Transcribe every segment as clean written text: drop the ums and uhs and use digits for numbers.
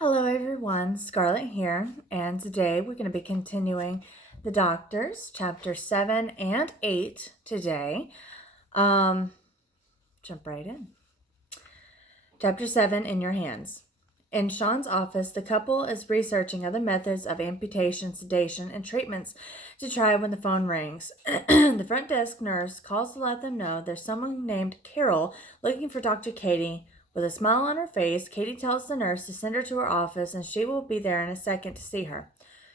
Hello everyone, Scarlett here, and today we're going to be continuing the Doctors, Chapter 7 and 8 today. Jump right in. Chapter 7, In Your Hands. In Sean's office, the couple is researching other methods of amputation, sedation, and treatments to try when the phone rings. The front desk nurse calls to let them know there's someone named Carol looking for Dr. Katie. With a smile on her face, Katie tells the nurse to send her to her office and she will be there in a second to see her.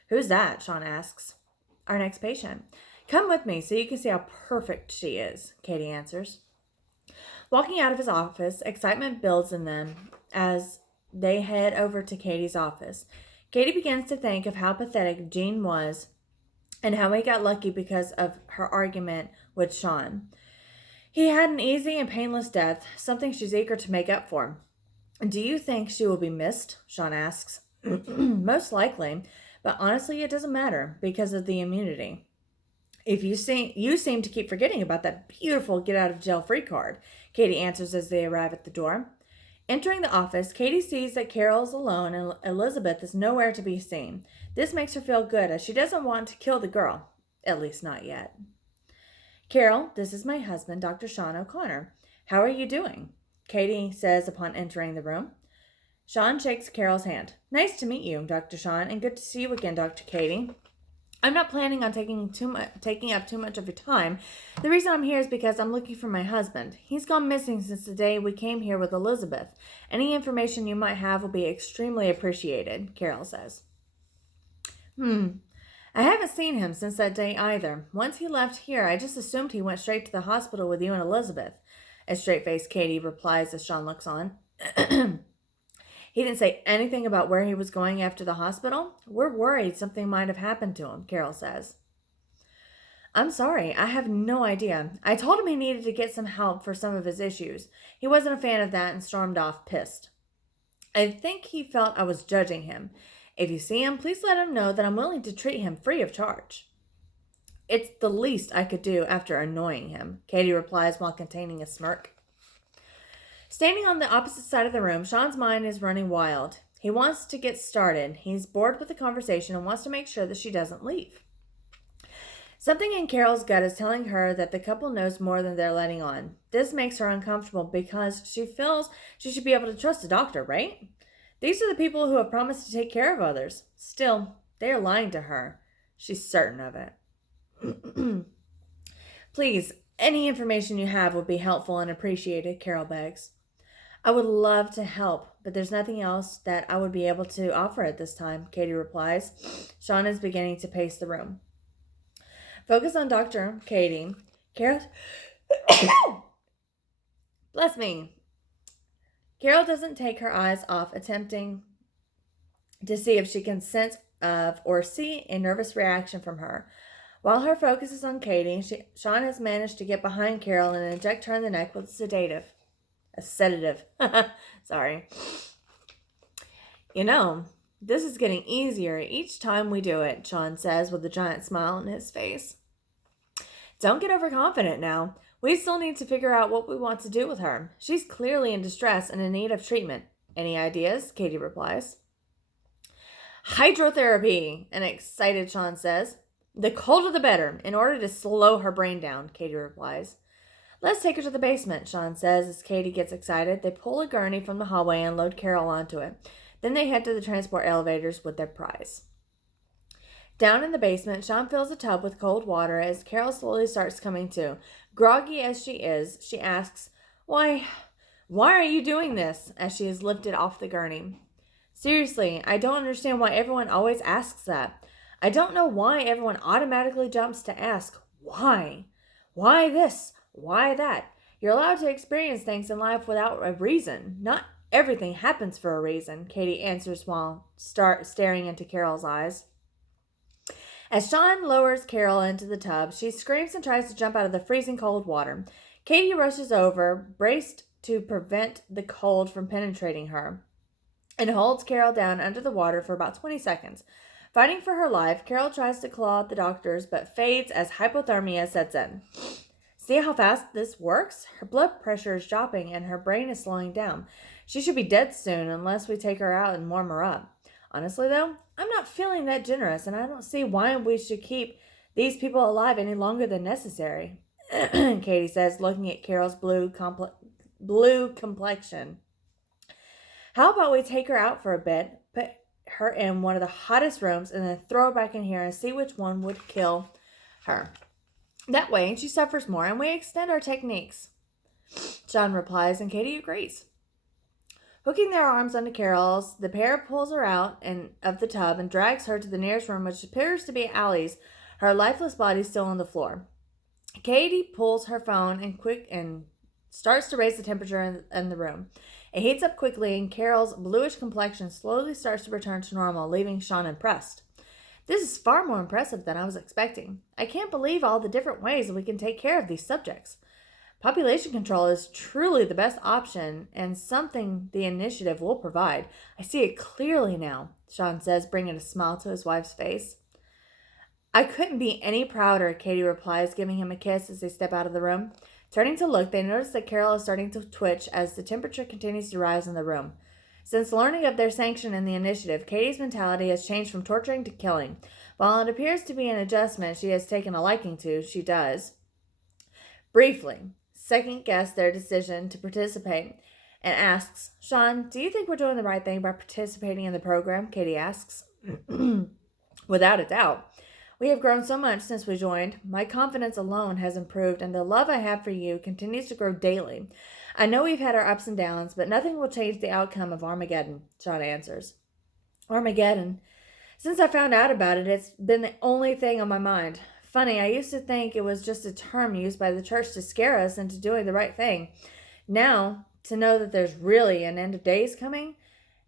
Who's that? Sean asks. Our next patient. Come with me so you can see how perfect she is, Katie answers. Walking out of his office, excitement builds in them as they head over to Katie's office. Katie begins to think of how pathetic Jean was and how he got lucky because of her argument with Sean. He had an easy and painless death, something she's eager to make up for. Do you think she will be missed? Sean asks. Most likely, but honestly, it doesn't matter because of the immunity. You seem to keep forgetting about that beautiful get out of jail free card, Katie answers as they arrive at the door. Entering the office, Katie sees that Carol is alone and Elizabeth is nowhere to be seen. This makes her feel good as she doesn't want to kill the girl, at least not yet. Carol, this is my husband, Dr. Sean O'Connor. How are you doing? Katie says upon entering the room. Sean shakes Carol's hand. Nice to meet you, Dr. Sean, and good to see you again, Dr. Katie. I'm not planning on taking up too much of your time. The reason I'm here is because I'm looking for my husband. He's gone missing since the day we came here with Elizabeth. Any information you might have will be extremely appreciated, Carol says. I haven't seen him since that day either. Once he left here, I just assumed he went straight to the hospital with you and Elizabeth. A straight-faced Katie replies as Sean looks on. He didn't say anything about where he was going after the hospital? We're worried something might have happened to him, Carol says. I'm sorry, I have no idea. I told him he needed to get some help for some of his issues. He wasn't a fan of that and stormed off pissed. I think he felt I was judging him. If you see him, please let him know that I'm willing to treat him free of charge. It's the least I could do after annoying him, Katie replies while containing a smirk. Standing on the opposite side of the room, Sean's mind is running wild. He wants to get started. He's bored with the conversation and wants to make sure that she doesn't leave. Something in Carol's gut is telling her that the couple knows more than they're letting on. This makes her uncomfortable because she feels she should be able to trust a doctor, right? These are the people who have promised to take care of others. Still, they are lying to her. She's certain of it. Please, any information you have would be helpful and appreciated, Carol begs. I would love to help, but there's nothing else that I would be able to offer at this time, Katie replies. Sean is beginning to pace the room. Focus on Dr. Katie. Carol... Bless me. Carol doesn't take her eyes off, attempting to see if she can sense of or see a nervous reaction from her. While her focus is on Katie, Sean has managed to get behind Carol and inject her in the neck with a sedative. Sorry. You know, this is getting easier each time we do it, Sean says with a giant smile on his face. Don't get overconfident now. We still need to figure out what we want to do with her. She's clearly in distress and in need of treatment. Any ideas? Katie replies. Hydrotherapy, an excited Sean says. The colder the better, in order to slow her brain down, Katie replies. Let's take her to the basement, Sean says as Katie gets excited. They pull a gurney from the hallway and load Carol onto it. Then they head to the transport elevators with their prize. Down in the basement, Sean fills a tub with cold water as Carol slowly starts coming to. Groggy as she is, she asks, Why are you doing this? As she is lifted off the gurney. Seriously, I don't understand why everyone always asks that. I don't know why everyone automatically jumps to ask, why? Why this? Why that? You're allowed to experience things in life without a reason. Not everything happens for a reason, Katie answers while staring into Carol's eyes. As Sean lowers Carol into the tub, she screams and tries to jump out of the freezing cold water. Katie rushes over, braced to prevent the cold from penetrating her, and holds Carol down under the water for about 20 seconds. Fighting for her life, Carol tries to claw at the doctors, but fades as hypothermia sets in. See how fast this works? Her blood pressure is dropping and her brain is slowing down. She should be dead soon unless we take her out and warm her up. Honestly, though, I'm not feeling that generous, and I don't see why we should keep these people alive any longer than necessary. Katie says, looking at Carol's blue complexion. How about we take her out for a bit, put her in one of the hottest rooms, and then throw her back in here and see which one would kill her. That way, she suffers more, and we extend our techniques. John replies, and Katie agrees. Hooking their arms onto Carol's, the pair pulls her out of the tub and drags her to the nearest room, which appears to be Allie's, her lifeless body still on the floor. Katie pulls her phone and starts to raise the temperature in the room. It heats up quickly, and Carol's bluish complexion slowly starts to return to normal, leaving Sean impressed. This is far more impressive than I was expecting. I can't believe all the different ways that we can take care of these subjects. Population control is truly the best option and something the initiative will provide. I see it clearly now, Sean says, bringing a smile to his wife's face. I couldn't be any prouder, Katie replies, giving him a kiss as they step out of the room. Turning to look, they notice that Carol is starting to twitch as the temperature continues to rise in the room. Since learning of their sanction in the initiative, Katie's mentality has changed from torturing to killing. While it appears to be an adjustment she has taken a liking to, she does briefly second-guess their decision to participate and asks, Sean, do you think we're doing the right thing by participating in the program? Katie asks. Without a doubt. We have grown so much since we joined. My confidence alone has improved, and the love I have for you continues to grow daily. I know we've had our ups and downs, but nothing will change the outcome of Armageddon, Sean answers. Armageddon? Since I found out about it, it's been the only thing on my mind. Funny, I used to think it was just a term used by the church to scare us into doing the right thing. Now, to know that there's really an end of days coming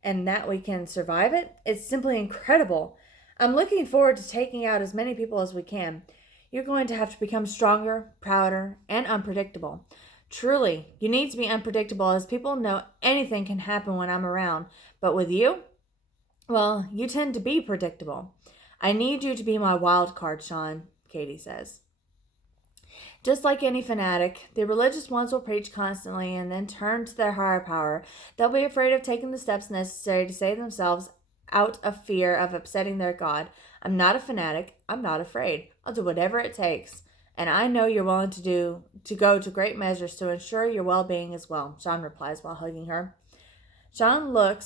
and that we can survive it, it's simply incredible. I'm looking forward to taking out as many people as we can. You're going to have to become stronger, prouder, and unpredictable. Truly, you need to be unpredictable as people know anything can happen when I'm around. But with you, well, you tend to be predictable. I need you to be my wild card, Sean, Katie says. Just like any fanatic, the religious ones will preach constantly and then turn to their higher power. They'll be afraid of taking the steps necessary to save themselves out of fear of upsetting their God. I'm not a fanatic. I'm not afraid. I'll do whatever it takes. And I know you're willing to go to great measures to ensure your well-being as well, Sean replies while hugging her. Sean, look,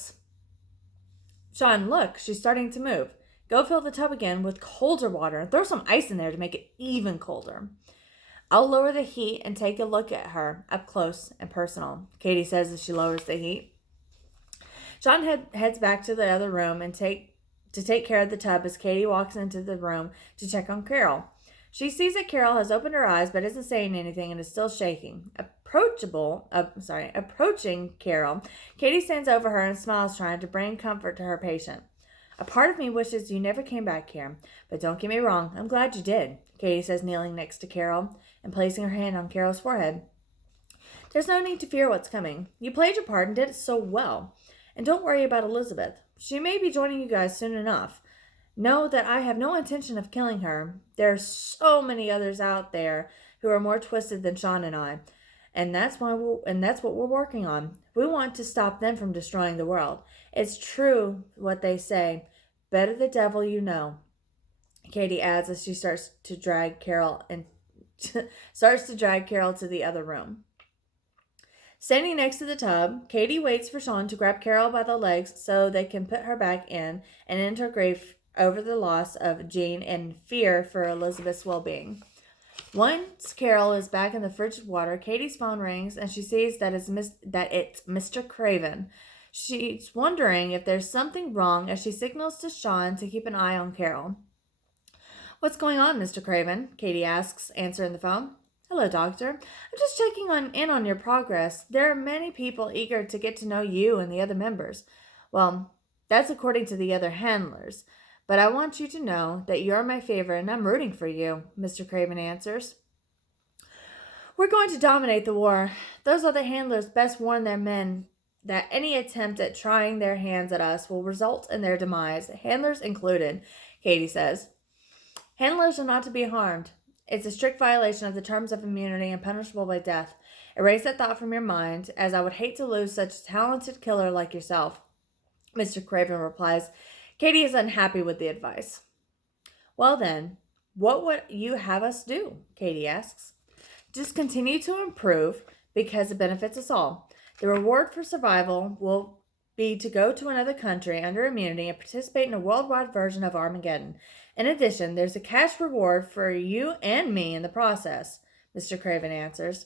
she's starting to move. Go fill the tub again with colder water and throw some ice in there to make it even colder. I'll lower the heat and take a look at her up close and personal, Katie says as she lowers the heat. Sean heads back to the other room and take care of the tub as Katie walks into the room to check on Carol. She sees that Carol has opened her eyes but isn't saying anything and is still shaking. Approaching Carol, Katie stands over her and smiles, trying to bring comfort to her patient. A part of me wishes you never came back here, but don't get me wrong, I'm glad you did, Katie says, kneeling next to Carol and placing her hand on Carol's forehead. There's no need to fear what's coming. You played your part and did it so well. And don't worry about Elizabeth. She may be joining you guys soon enough. Know that I have no intention of killing her. There are so many others out there who are more twisted than Sean and I. And that's what we're working on. We want to stop them from destroying the world. It's true what they say. Better the devil you know. Katie adds as she starts to drag Carol to the other room. Standing next to the tub, Katie waits for Sean to grab Carol by the legs so they can put her back in and end her grief over the loss of Jean and fear for Elizabeth's well-being. Once Carol is back in the frigid water, Katie's phone rings and she sees that it's Mr. Craven. She's wondering if there's something wrong as she signals to Sean to keep an eye on Carol. What's going on, Mr. Craven? Katie asks, answering the phone. Hello, Doctor. I'm just checking in on your progress. There are many people eager to get to know you and the other members. Well, that's according to the other handlers. But I want you to know that you're my favorite and I'm rooting for you, Mr. Craven answers. We're going to dominate the war. Those other handlers best warn their men that any attempt at trying their hands at us will result in their demise, handlers included, Katie says. Handlers are not to be harmed. It's a strict violation of the terms of immunity and punishable by death. Erase that thought from your mind, as I would hate to lose such a talented killer like yourself. Mr. Craven replies. Katie is unhappy with the advice. Well then, what would you have us do? Katie asks. Just continue to improve because it benefits us all. The reward for survival will be to go to another country under immunity and participate in a worldwide version of Armageddon. In addition, there's a cash reward for you and me in the process, Mr. Craven answers.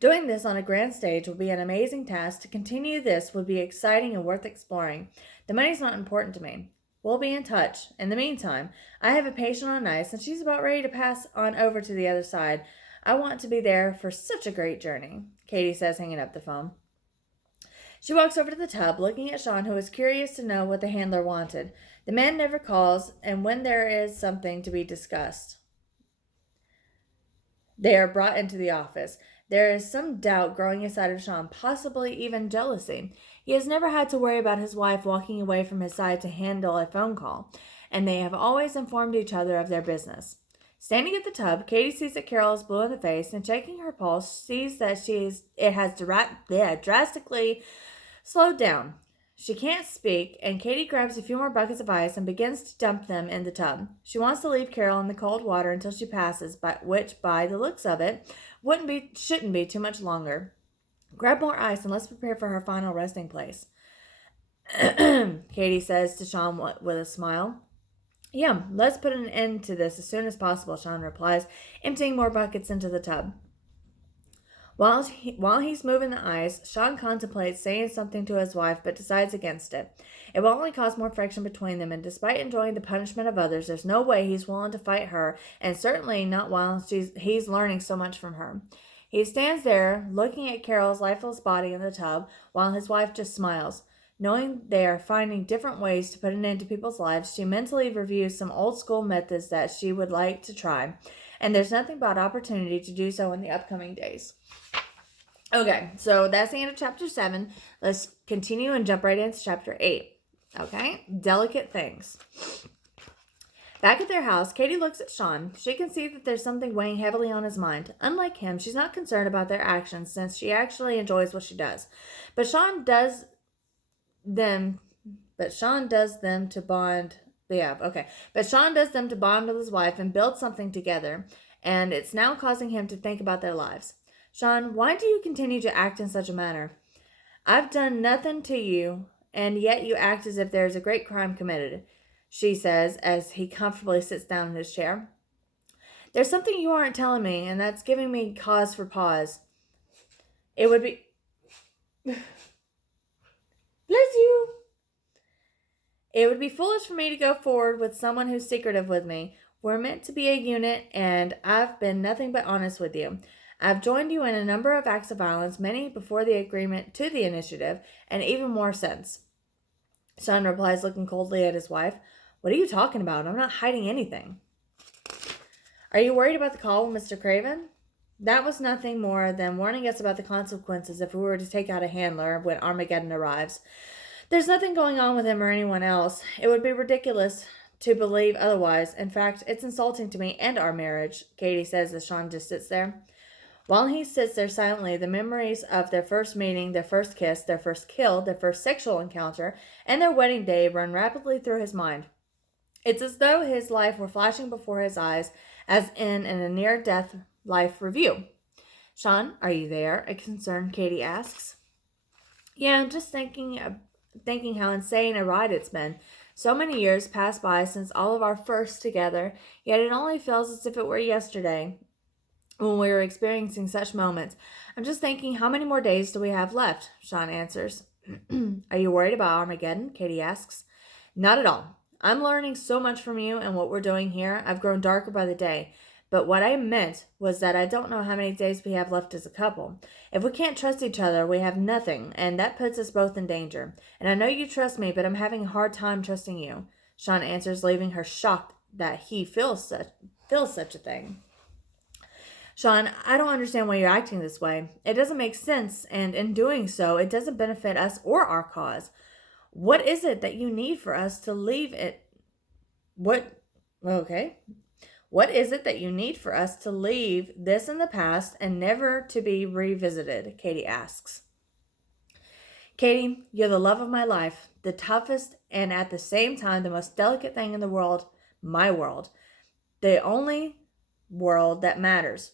Doing this on a grand stage will be an amazing task. To continue this would be exciting and worth exploring. The money's not important to me. We'll be in touch. In the meantime, I have a patient on ice, and she's about ready to pass on over to the other side. I want to be there for such a great journey, Katie says, hanging up the phone. She walks over to the tub, looking at Sean, who is curious to know what the handler wanted. The man never calls, and when there is something to be discussed, they are brought into the office. There is some doubt growing inside of Sean, possibly even jealousy. He has never had to worry about his wife walking away from his side to handle a phone call, and they have always informed each other of their business. Standing at the tub, Katie sees that Carol is blue in the face, and checking her pulse, sees that it has drastically slowed down. She can't speak, and Katie grabs a few more buckets of ice and begins to dump them in the tub. She wants to leave Carol in the cold water until she passes, which, by the looks of it, shouldn't be too much longer. Grab more ice and let's prepare for her final resting place, Katie says to Sean with a smile. Yeah, let's put an end to this as soon as possible, Sean replies, emptying more buckets into the tub. While he's moving the ice, Sean contemplates saying something to his wife, but decides against it. It will only cause more friction between them, and despite enjoying the punishment of others, there's no way he's willing to fight her, and certainly not while he's learning so much from her. He stands there, looking at Carol's lifeless body in the tub, while his wife just smiles. Knowing they are finding different ways to put an end to people's lives, she mentally reviews some old-school methods that she would like to try, and there's nothing but opportunity to do so in the upcoming days. Okay, so that's the end of Chapter 7. Let's continue and jump right into Chapter 8. Okay, delicate things. Back at their house, Katie looks at Sean. She can see that there's something weighing heavily on his mind. Unlike him, she's not concerned about their actions since she actually enjoys what she does. But Sean does them to bond. But Sean does them to bond with his wife and build something together, and it's now causing him to think about their lives. Sean, why do you continue to act in such a manner? I've done nothing to you, and yet you act as if there is a great crime committed, she says as he comfortably sits down in his chair. There's something you aren't telling me, and that's giving me cause for pause. It would be... Bless you. It would be foolish for me to go forward with someone who's secretive with me. We're meant to be a unit, and I've been nothing but honest with you. I've joined you in a number of acts of violence, many before the agreement to the initiative, and even more since. Sean replies, looking coldly at his wife. What are you talking about? I'm not hiding anything. Are you worried about the call with Mr. Craven? That was nothing more than warning us about the consequences if we were to take out a handler when Armageddon arrives. There's nothing going on with him or anyone else. It would be ridiculous to believe otherwise. In fact, it's insulting to me and our marriage, Katie says as Sean just sits there. While he sits there silently, the memories of their first meeting, their first kiss, their first kill, their first sexual encounter, and their wedding day run rapidly through his mind. It's as though his life were flashing before his eyes, as in a near-death life review. Sean, are you there? A concerned Katie asks. Yeah, I'm just thinking how insane a ride it's been. So many years pass by since all of our firsts together, yet it only feels as if it were yesterday when we were experiencing such moments. I'm just thinking, how many more days do we have left? Sean answers. Are you worried about Armageddon? Katie asks. Not at all. I'm learning so much from you and what we're doing here. I've grown darker by the day. But what I meant was that I don't know how many days we have left as a couple. If we can't trust each other, we have nothing, and that puts us both in danger. And I know you trust me, but I'm having a hard time trusting you. Sean answers, leaving her shocked that he feels such a thing. Sean, I don't understand why you're acting this way. It doesn't make sense, and in doing so, it doesn't benefit us or our cause. What is it that you need for us to leave it? What What is it that you need for us to leave this in the past and never to be revisited? Katie asks. Katie, you're the love of my life, the toughest and at the same time the most delicate thing in the world, my world, the only world that matters.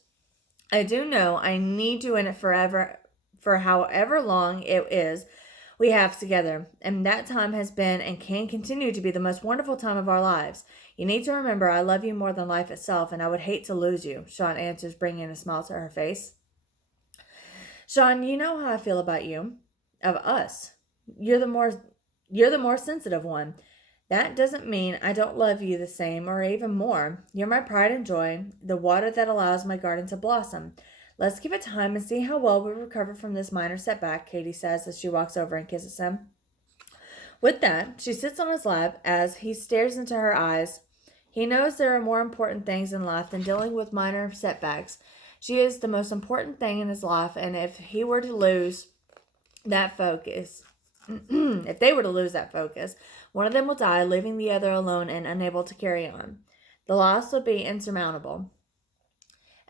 I do know I need you in it forever, for however long it is we have together, and that time has been and can continue to be the most wonderful time of our lives. You need to remember I love you more than life itself, and I would hate to lose you, Sean answers, bringing a smile to her face. Sean, you know how I feel about you, of us. You're the more sensitive one. That doesn't mean I don't love you the same or even more. You're my pride and joy, the water that allows my garden to blossom. Let's give it time and see how well we recover from this minor setback, Katie says as she walks over and kisses him. With that, she sits on his lap as he stares into her eyes. He knows there are more important things in life than dealing with minor setbacks. She is the most important thing in his life, and if he were to lose that focus, if they were to lose that focus, one of them will die, leaving the other alone and unable to carry on. The loss will be insurmountable.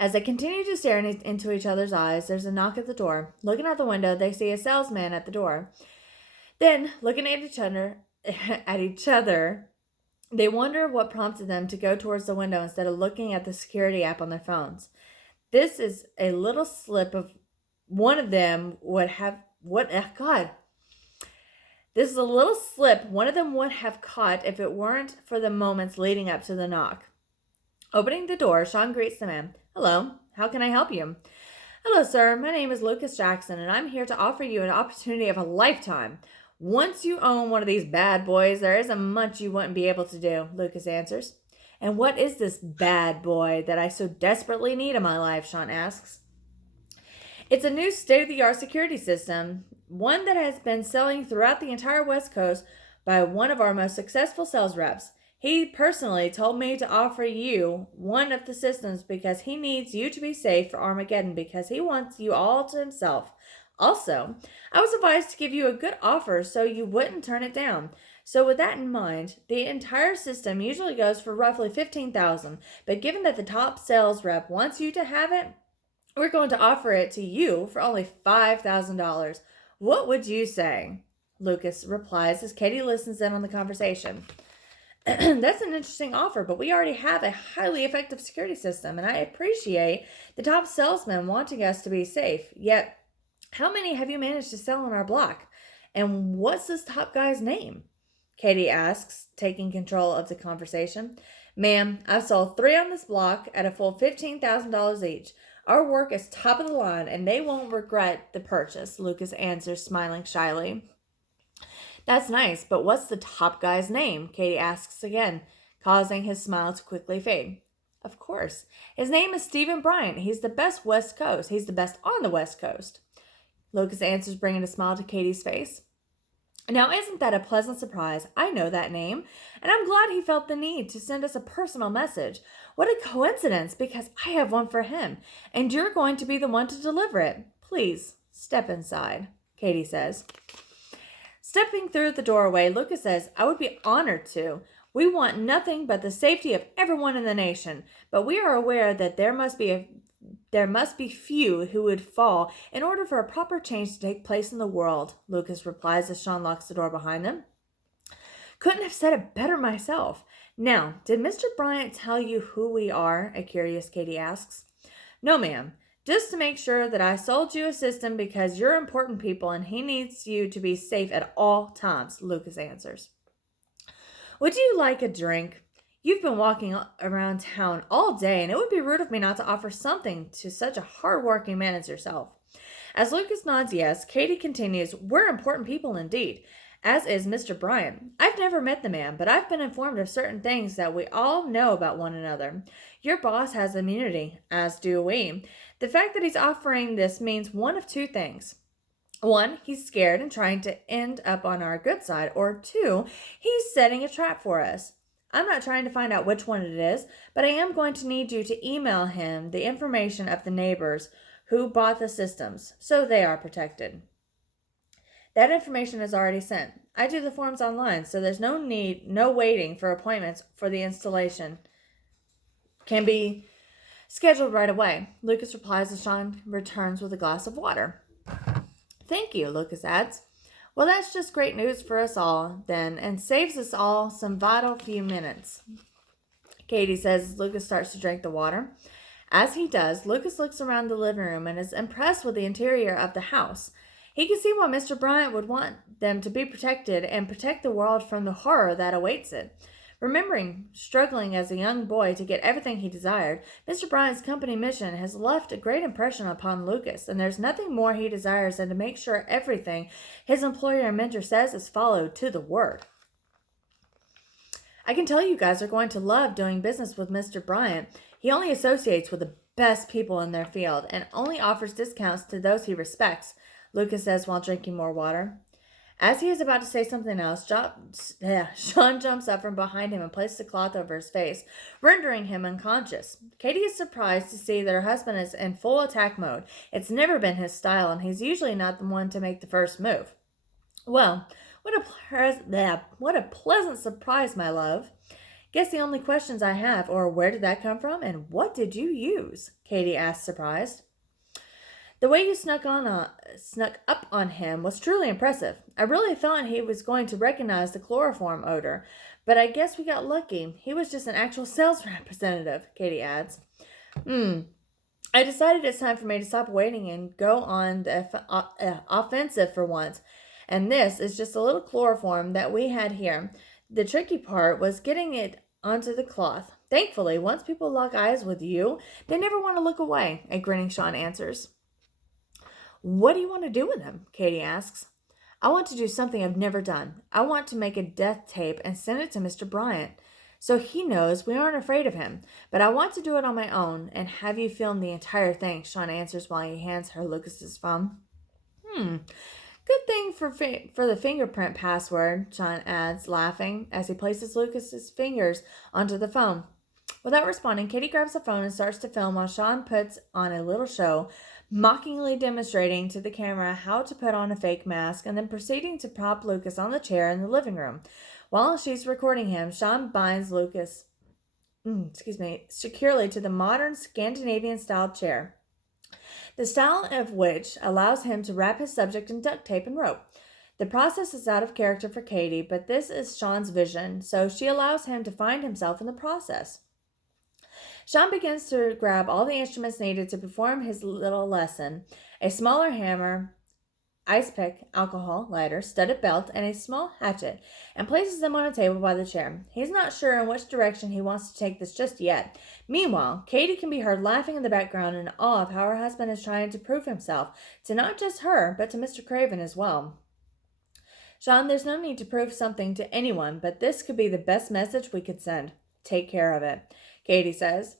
As they continue to stare into each other's eyes, there's a knock at the door. Looking out the window, they see a salesman at the door. Then, looking at each other, they wonder what prompted them to go towards the window instead of looking at the security app on their phones. This is a little slip of one of them would have This is a little slip one of them would have caught if it weren't for the moments leading up to the knock. Opening the door, Sean greets the man. Hello, how can I help you? Hello, sir. My name is Lucas Jackson, and I'm here to offer you an opportunity of a lifetime. Once you own one of these bad boys, there isn't much you wouldn't be able to do, Lucas answers. And what is this bad boy that I so desperately need in my life, Sean asks. It's a new state-of-the-art security system, one that has been selling throughout the entire West Coast by one of our most successful sales reps. He personally told me to offer you one of the systems because he needs you to be safe for Armageddon because he wants you all to himself. Also, I was advised to give you a good offer so you wouldn't turn it down. So with that in mind, the entire system usually goes for roughly $15,000, but given that the top sales rep wants you to have it, we're going to offer it to you for only $5,000. What would you say? Lucas replies as Katie listens in on the conversation. That's an interesting offer, but we already have a highly effective security system, and I appreciate the top salesman wanting us to be safe. Yet, how many have you managed to sell on our block? And what's this top guy's name? Katie asks, taking control of the conversation. Ma'am, I've sold 3 on this block at a full $15,000 each. Our work is top of the line, and they won't regret the purchase, Lucas answers, smiling shyly. That's nice, but what's the top guy's name? Katie asks again, causing his smile to quickly fade. Of course. His name is Stephen Bryant. He's the best West Coast. He's the best on the West Coast. Lucas answers, bringing a smile to Katie's face. Now, isn't that a pleasant surprise? I know that name, and I'm glad he felt the need to send us a personal message. What a coincidence, because I have one for him, and you're going to be the one to deliver it. Please, step inside, Katie says. Stepping through the doorway, Lucas says, I would be honored to. We want nothing but the safety of everyone in the nation, but we are aware that there must be few who would fall in order for a proper change to take place in the world, Lucas replies as Sean locks the door behind them. Couldn't have said it better myself. Now, did Mr. Bryant tell you who we are? A curious Katie asks. No, ma'am. Just to make sure that I sold you a system because you're important people and he needs you to be safe at all times, Lucas answers. Would you like a drink? You've been walking around town all day, and it would be rude of me not to offer something to such a hard-working man as yourself. As Lucas nods yes, Katie continues, we're important people indeed, as is Mr. Bryant. I've never met the man, but I've been informed of certain things that we all know about one another. Your boss has immunity, as do we. The fact that he's offering this means one of 2 things. 1, he's scared and trying to end up on our good side, or 2, he's setting a trap for us. I'm not trying to find out which one it is, but I am going to need you to email him the information of the neighbors who bought the systems, so they are protected. That information is already sent. I do the forms online, so there's no waiting for appointments for the installation. can be scheduled right away. Lucas replies as Sean returns with a glass of water. Thank you, Lucas adds. Well, that's just great news for us all, then, and saves us all some vital few minutes. Katie says as Lucas starts to drink the water. As he does, Lucas looks around the living room and is impressed with the interior of the house. He can see why Mr. Bryant would want them to be protected and protect the world from the horror that awaits it. Remembering struggling as a young boy to get everything he desired, Mr. Bryant's company mission has left a great impression upon Lucas, and there's nothing more he desires than to make sure everything his employer and mentor says is followed to the word. I can tell you guys are going to love doing business with Mr. Bryant. He only associates with the best people in their field and only offers discounts to those he respects, Lucas says while drinking more water. As he is about to say something else, Sean jumps up from behind him and places a cloth over his face, rendering him unconscious. Katie is surprised to see that her husband is in full attack mode. It's never been his style, and he's usually not the one to make the first move. Well, what a pleasant surprise, my love. Guess the only questions I have are where did that come from and what did you use? Katie asked, surprised. The way you snuck up on him was truly impressive. I really thought he was going to recognize the chloroform odor, but I guess we got lucky. He was just an actual sales representative, Katie adds. I decided it's time for me to stop waiting and go on the offensive for once. And this is just a little chloroform that we had here. The tricky part was getting it onto the cloth. Thankfully, once people lock eyes with you, they never want to look away, a grinning Sean answers. What do you want to do with him? Katie asks. I want to do something I've never done. I want to make a death tape and send it to Mr. Bryant, so he knows we aren't afraid of him. But I want to do it on my own and have you film the entire thing, Sean answers while he hands her Lucas's phone. Good thing for the fingerprint password, Sean adds, laughing, as he places Lucas's fingers onto the phone. Without responding, Katie grabs the phone and starts to film while Sean puts on a little show, mockingly demonstrating to the camera how to put on a fake mask and then proceeding to prop Lucas on the chair in the living room. While she's recording him, Sean binds Lucas securely to the modern Scandinavian-style chair, the style of which allows him to wrap his subject in duct tape and rope. The process is out of character for Katie, but this is Sean's vision, so she allows him to find himself in the process. Sean begins to grab all the instruments needed to perform his little lesson: a smaller hammer, ice pick, alcohol, lighter, studded belt, and a small hatchet, and places them on a table by the chair. He's not sure in which direction he wants to take this just yet. Meanwhile, Katie can be heard laughing in the background in awe of how her husband is trying to prove himself to not just her, but to Mr. Craven as well. Sean, there's no need to prove something to anyone, but this could be the best message we could send. Take care of it, Katie says.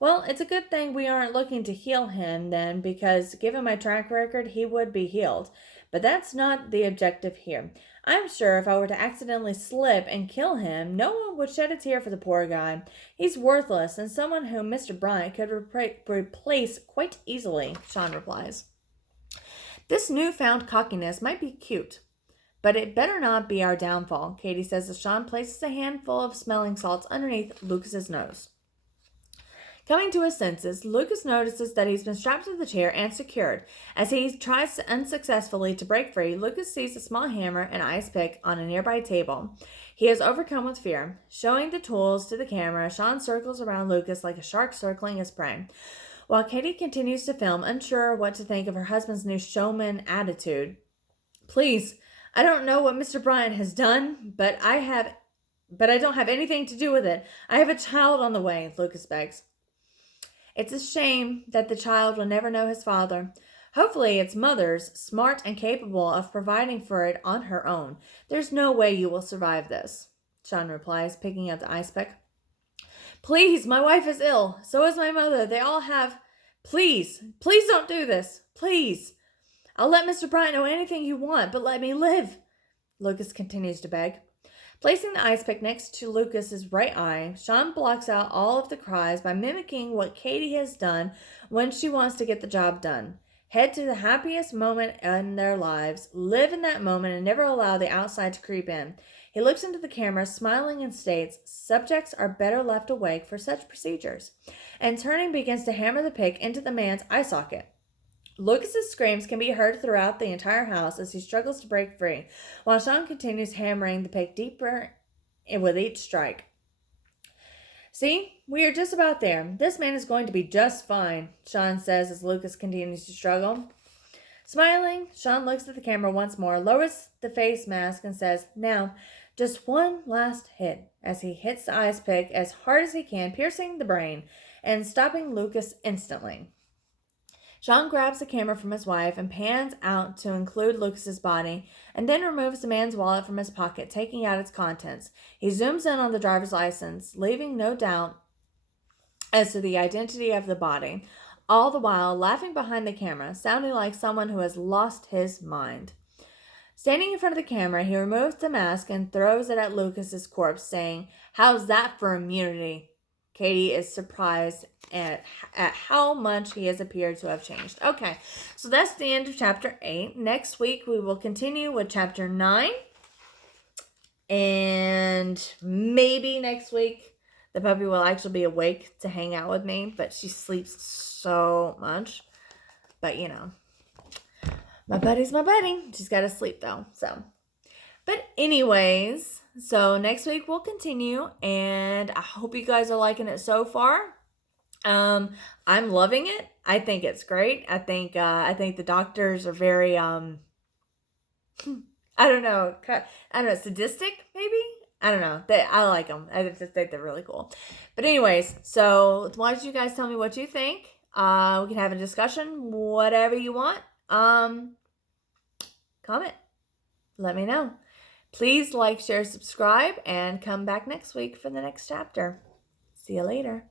Well, it's a good thing we aren't looking to heal him then, because given my track record, he would be healed. But that's not the objective here. I'm sure if I were to accidentally slip and kill him, no one would shed a tear for the poor guy. He's worthless and someone whom Mr. Bryant could replace quite easily, Sean replies. This newfound cockiness might be cute, but it better not be our downfall, Katie says as Sean places a handful of smelling salts underneath Lucas's nose. Coming to his senses, Lucas notices that he's been strapped to the chair and secured. As he tries unsuccessfully to break free, Lucas sees a small hammer and ice pick on a nearby table. He is overcome with fear. Showing the tools to the camera, Sean circles around Lucas like a shark circling his prey. While Katie continues to film, unsure what to think of her husband's new showman attitude. Please, I don't know what Mr. Bryant has done, but I don't have anything to do with it. I have a child on the way, Lucas begs. It's a shame that the child will never know his father. Hopefully its mother's smart and capable of providing for it on her own. There's no way you will survive this, Sean replies, picking up the ice pick. Please, my wife is ill. So is my mother. They all have... Please don't do this. Please. I'll let Mr. Bryant know anything you want, but let me live, Lucas continues to beg. Placing the ice pick next to Lucas's right eye, Sean blocks out all of the cries by mimicking what Katie has done when she wants to get the job done. Head to the happiest moment in their lives, live in that moment, and never allow the outside to creep in. He looks into the camera, smiling, and states, "Subjects are better left awake for such procedures," and turning begins to hammer the pick into the man's eye socket. Lucas's screams can be heard throughout the entire house as he struggles to break free, while Sean continues hammering the pick deeper with each strike. "See, we are just about there. This man is going to be just fine," Sean says as Lucas continues to struggle. Smiling, Sean looks at the camera once more, lowers the face mask, and says, "Now, just one last hit," as he hits the ice pick as hard as he can, piercing the brain and stopping Lucas instantly. Sean grabs the camera from his wife and pans out to include Lucas's body, and then removes the man's wallet from his pocket, taking out its contents. He zooms in on the driver's license, leaving no doubt as to the identity of the body, all the while laughing behind the camera, sounding like someone who has lost his mind. Standing in front of the camera, he removes the mask and throws it at Lucas's corpse, saying, "How's that for immunity?" Katie is surprised at how much he has appeared to have changed. Okay, so that's the end of chapter 8. Next week, we will continue with chapter 9. And maybe next week, the puppy will actually be awake to hang out with me, but she sleeps so much. But, you know, my buddy's my buddy. She's got to sleep, though. But anyways, so next week we'll continue, and I hope you guys are liking it so far. I'm loving it. I think it's great. I think the doctors are very I don't know, sadistic maybe. I don't know. I like them. I just think they're really cool. But anyways, so why don't you guys tell me what you think? We can have a discussion, whatever you want. Comment. Let me know. Please like, share, subscribe, and come back next week for the next chapter. See you later.